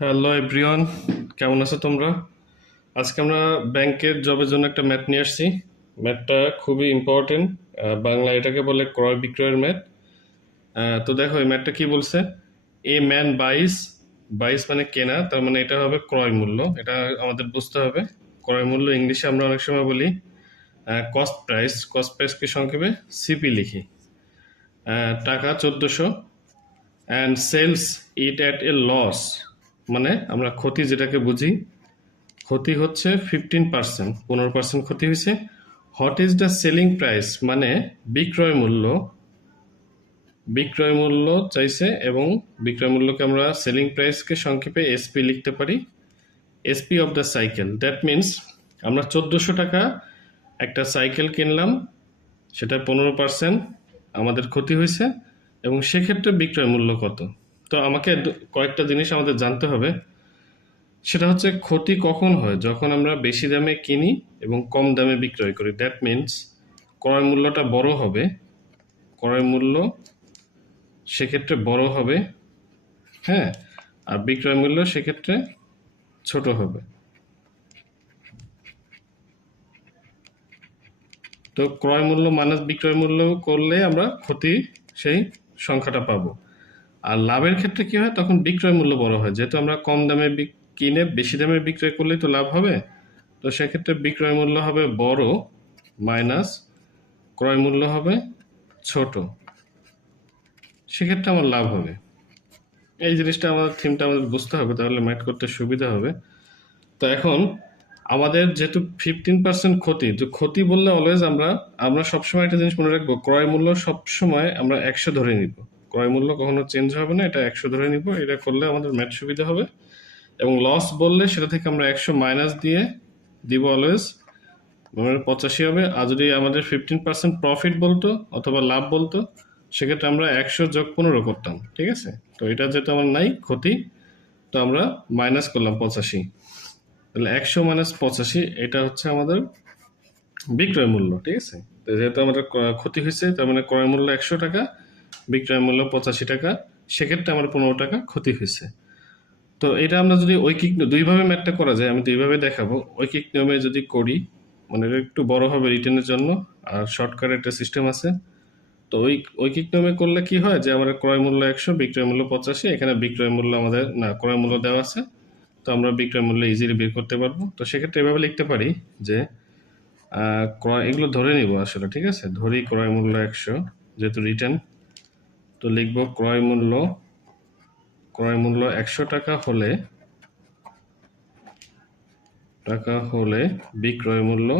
Hello everyone কেমন আছো তোমরা? আজকে আমরা ব্যাংকের জবের জন্য একটা ম্যাথ নিয়ে আসছি। ম্যাথটা খুবই ইম্পর্টেন্ট বাংলা এটাকে বলে ক্রয় বিক্রয়ের ম্যাথ তো দেখো, এই ম্যাথটা কি বলছে? এ ম্যান বাইস বাইস মানে কেনা, তার মানে এটা হবে ক্রয় মূল্য। এটা আমাদের বুঝতে হবে। ক্রয় মূল্য ইংলিশে আমরা অনেক সময় বলি কস্ট প্রাইস কস্ট প্রাইসকে সংক্ষেপে? সিপি লিখি। টাকা চোদ্দোশো। And sells it at a loss মানে আমরা ক্ষতি যেটাকে বুঝি, ক্ষতি হচ্ছে ফিফটিন পার্সেন্ট পনেরো পার্সেন্ট ক্ষতি হয়েছে। What is the selling price মানে বিক্রয় মূল্য বিক্রয় মূল্য চাইছে এবং বিক্রয় মূল্যকে আমরা সেলিং প্রাইসকে সংক্ষেপে এসপি লিখতে পারি। SP of the cycle that means আমরা চোদ্দোশো টাকা একটা সাইকেল কিনলাম, সেটা পনেরো পার্সেন্ট আমাদের ক্ষতি হয়েছে এবং সেক্ষেত্রে বিক্রয় মূল্য কত? তো আমাকে কয়েকটা জিনিস আমাদের জানতে হবে। সেটা হচ্ছে ক্ষতি কখন হয়? যখন আমরা বেশি দামে কিনি এবং কম দামে বিক্রয় করি। দ্যাট মিন্স ক্রয় মূল্যটা বড় হবে। ক্রয় মূল্য সেক্ষেত্রে বড় হবে। হ্যাঁ? আর বিক্রয় মূল্য সেক্ষেত্রে ছোট হবে। তো ক্রয় মূল্য মাইনাস বিক্রয় মূল্য করলে আমরা ক্ষতি সেই সংখ্যাটা পাবো। আর লাভের ক্ষেত্রে কি হয়? তখন বিক্রয় মূল্য বড় হয়। যেহেতু আমরা কম দামে কিনে বেশি দামে বিক্রয় করলেই তো লাভ হবে, তো সেক্ষেত্রে বিক্রয় মূল্য হবে বড় মাইনাস ক্রয় মূল্য হবে ছোট। সেক্ষেত্রে আমার লাভ হবে। এই জিনিসটা আমাদের থিমটা আমাদের বুঝতে হবে, তাহলে ম্যাট করতে সুবিধা হবে। তো এখন আমাদের যেহেতু ফিফটিন পার্সেন্ট ক্ষতি, তো ক্ষতি বললে অলওয়েজ আমরা আমরা সবসময় একটা জিনিস মনে রাখব, ক্রয় মূল্য সবসময় আমরা একশো ধরে নিব। ক্রয় মূল্য কখনো চেঞ্জ হবে না, এটা একশো ধরে নিব, এটা করলে আমাদের ম্যাথ সুবিধা হবে। এবং লস বললে সেটা থেকে আমরা একশো মাইনাস দিয়ে দিব অলওয়েজ পঁচাশি হবে, আর যদি আমাদের ফিফটিন পার্সেন্ট প্রফিট বলতো অথবা লাভ বলতো, সেক্ষেত্রে আমরা একশো যোগ পনেরো করতাম, ঠিক আছে? তো এটা যেহেতু আমার নাই, ক্ষতি, তো আমরা মাইনাস করলাম পঁচাশি। তাহলে একশো মাইনাস পঁচাশি, এটা হচ্ছে আমাদের বিক্রয় মূল্য, ঠিক আছে? যেহেতু আমাদের ক্ষতি হয়েছে, তার মানে ক্রয় মূল্য একশো টাকা বিক্রয় মূল্য পঁচাশি টাকা, সেক্ষেত্রে আমার পনেরো টাকা ক্ষতি হয়েছে। তো এটা আমরা যদি ঐকিক দুইভাবে ম্যাথটা করা যায়, আমি দুইভাবে দেখাবো। ঐকিক নিয়মে যদি করি মানে একটু বড় হবে রিটার্নের জন্য, আর শর্টকাট একটা সিস্টেম আছে। তো ওই ঐকিক নিয়মে করলে কি হয় যে আমাদের ক্রয় মূল্য একশো, বিক্রয় মূল্য পঁচাশি, এখানে বিক্রয় মূল্য আমাদের, না, ক্রয় মূল্য দেওয়া আছে। তো আমরা বিক্রয় মূল্য ইজিলি বের করতে পারব। তো সেক্ষেত্রে এভাবে লিখতে পারি যে ক্রয়, এগুলো ধরে নিব আসলে, ঠিক আছে? ধরি ক্রয় মূল্য একশো, যেহেতু রিটার্ন তো লিখব ক্রয় মূল্য। ক্রয় মূল্য একশো টাকা হলে টাকা হলে বিক্রয় মূল্য।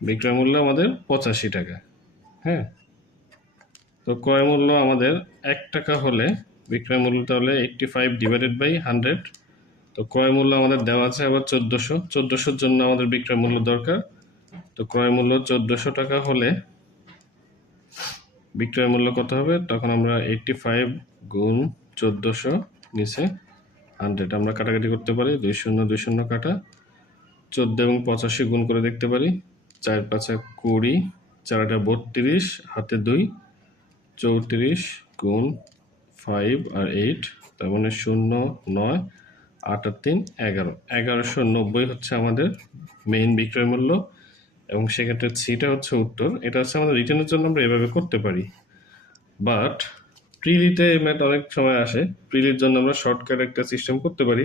বিক্রয় মূল্য আমাদের পঁচাশি টাকা হ্যাঁ? তো ক্রয় মূল্য আমাদের এক টাকা হলে, বিক্রয় মূল্য তাহলে eighty five divided by hundred তো ক্রয় মূল্য আমাদের দেওয়া আছে আবার চোদ্দোশো। চোদ্দোশোর জন্য আমাদের বিক্রয় মূল্য দরকার। তো ক্রয় মূল্য চোদ্দোশো টাকা হলে বিক্রয় মূল্য কত হবে? তখন আমরা এইটটি ফাইভ গুণ চোদ্দোশো নিচে হান্ড্রেড আমরা কাটাকাটি করতে পারি, দুই শূন্য দুই শূন্য কাটা। চোদ্দ এবং পঁচাশি গুণ করে দেখতে পারি, চার পাঁচা কুড়ি চারটা বত্রিশ, হাতে দুই, চৌত্রিশ গুণ ফাইভ আর এইট তার মানে শূন্য, নয়, আট আর তিন, এগারো। এগারোশো নব্বই হচ্ছে আমাদের মেইন বিক্রয় মূল্য। এবং সেক্ষেত্রে সিটা হচ্ছে উত্তর। এটা হচ্ছে আমাদের রিটার্নের জন্য আমরা এভাবে করতে পারি। বাট প্রিলিতে এই ম্যাথ অনেক সময় আসে। প্রিলির জন্য আমরা শর্টকাট একটা সিস্টেম করতে পারি।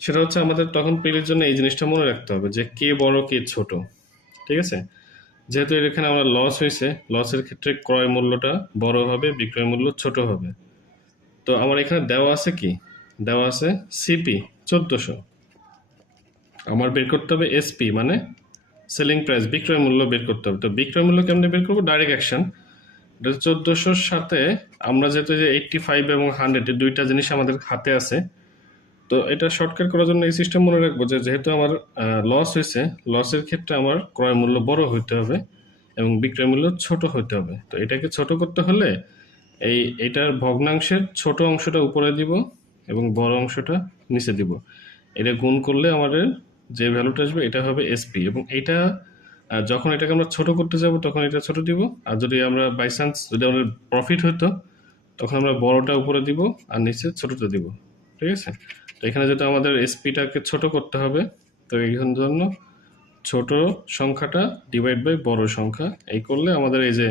সেটা হচ্ছে আমাদের তখন প্রিলির জন্য এই জিনিসটা মনে রাখতে হবে যে কে বড়, কে ছোট। ঠিক আছে? যেহেতু এখানে আমার লস হয়েছে লসের ক্ষেত্রে ক্রয় মূল্যটা বড় হবে, বিক্রয় মূল্য ছোট হবে। তো আমার এখানে দেওয়া আছে কি? দেওয়া আছে সিপি চোদ্দোশো। আমার বের করতে হবে এসপি মানে সেলিং প্রাইস বিক্রয় মূল্য বের করতে হবে। তো বিক্রয় মূল্য কেমনে বের করব? ডাইরেক্ট অ্যাকশন চোদ্দোশোর সাথে আমরা যেহেতু যে এইটটি ফাইভ এবং হান্ড্রেড দুইটা জিনিস আমাদের হাতে আছে, তো এটা শর্টকাট করার জন্য এই সিস্টেম মনে রাখব যে যেহেতু আমার লস হয়েছে লসের ক্ষেত্রে আমার ক্রয় মূল্য বড় হইতে হবে এবং বিক্রয় মূল্য ছোট হইতে হবে। তো এটাকে ছোট করতে হলে এই, এটার ভগ্নাংশের ছোট অংশটা উপরে দিব এবং বড় অংশটা নিচে দিব। এটা গুণ করলে আমাদের যে ভ্যালুটা আসবে, এটা হবে এসপি এবং এটা যখন এটাকে আমরা ছোট করতে যাব, তখন এটা ছোট দিব। আর যদি আমরা বাই চান্স যদি আমাদের প্রফিট হতো তখন আমরা বড়টা উপরে দিব আর নিচে ছোটটা দিব। ঠিক আছে? তো এখানে যেটা আমাদের এসপিটাকে ছোট করতে হবে, তো এই জন্য ছোট সংখ্যাটা ডিভাইড বাই বড় সংখ্যা, এই করলে আমাদের এই যে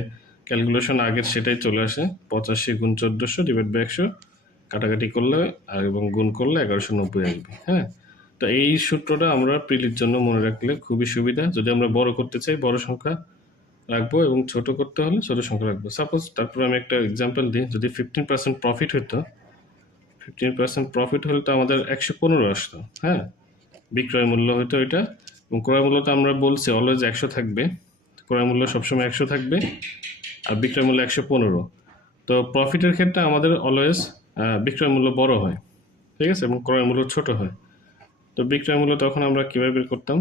ক্যালকুলেশন আগের সেটাই চলে আসে। পঁচাশি গুণ চোদ্দোশো ডিভাইড বাই একশো, কাটাকাটি করলে আর এবং গুণ করলে এগারোশো নব্বই আসবে। হ্যাঁ? তো এই সূত্রটা আমরা প্রিলির জন্য মনে রাখলে খুবই সুবিধা। যদি আমরা বড় করতে চাই, বড় সংখ্যা রাখব এবং ছোট করতে হলে ছোট সংখ্যা রাখব। সাপোজ তারপরে আমি একটা এক্সাম্পল দিই, যদি ফিফটিন পার্সেন্ট প্রফিট হতো ফিফটিন পার্সেন্ট প্রফিট হলে তো আমাদের একশো পনেরো আসতো হ্যাঁ? বিক্রয় মূল্য হতো এটা এবং ক্রয় মূল্য তো আমরা বলছি অলওয়েজ একশো থাকবে। ক্রয় মূল্য সবসময় একশো থাকবে আর বিক্রয় মূল্য একশো পনেরো। তো প্রফিটের ক্ষেত্রে আমাদের অলওয়েজ বিক্রয় মূল্য বড় হয়, ঠিক আছে? এবং ক্রয় মূল্য ছোট হয়। তো বিক্রয় মূল্য তখন আমরা কীভাবে বের করতাম?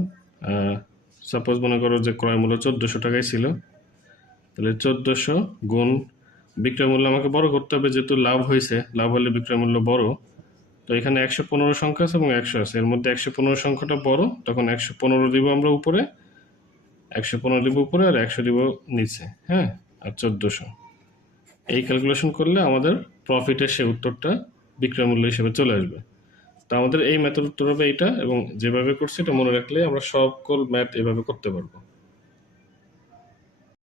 সাপোজ মনে করো যে ক্রয় মূল্য চোদ্দোশো টাকায় ছিল। তাহলে চোদ্দোশো গুণ বিক্রয় মূল্য আমাকে বড় করতে হবে, যেহেতু লাভ হয়েছে, লাভ হলে বিক্রয় মূল্য বড়। তো এখানে একশো পনেরো সংখ্যা আছে এবং একশো আছে। এর মধ্যে একশো পনেরো সংখ্যাটা বড়, তখন একশো পনেরো দিব আমরা উপরে, একশো পনেরো দিব উপরে আর একশো দিব নিচে হ্যাঁ? আর চোদ্দোশো। এই ক্যালকুলেশন করলে আমাদের প্রফিটের সে উত্তরটা বিক্রয় মূল্য হিসেবে চলে আসবে। তো আমাদের এই ম্যাথের উত্তর হবে এইটা এবং যেভাবে করছি এটা মনে রাখলে আমরা সকল ম্যাথ এভাবে করতে পারব।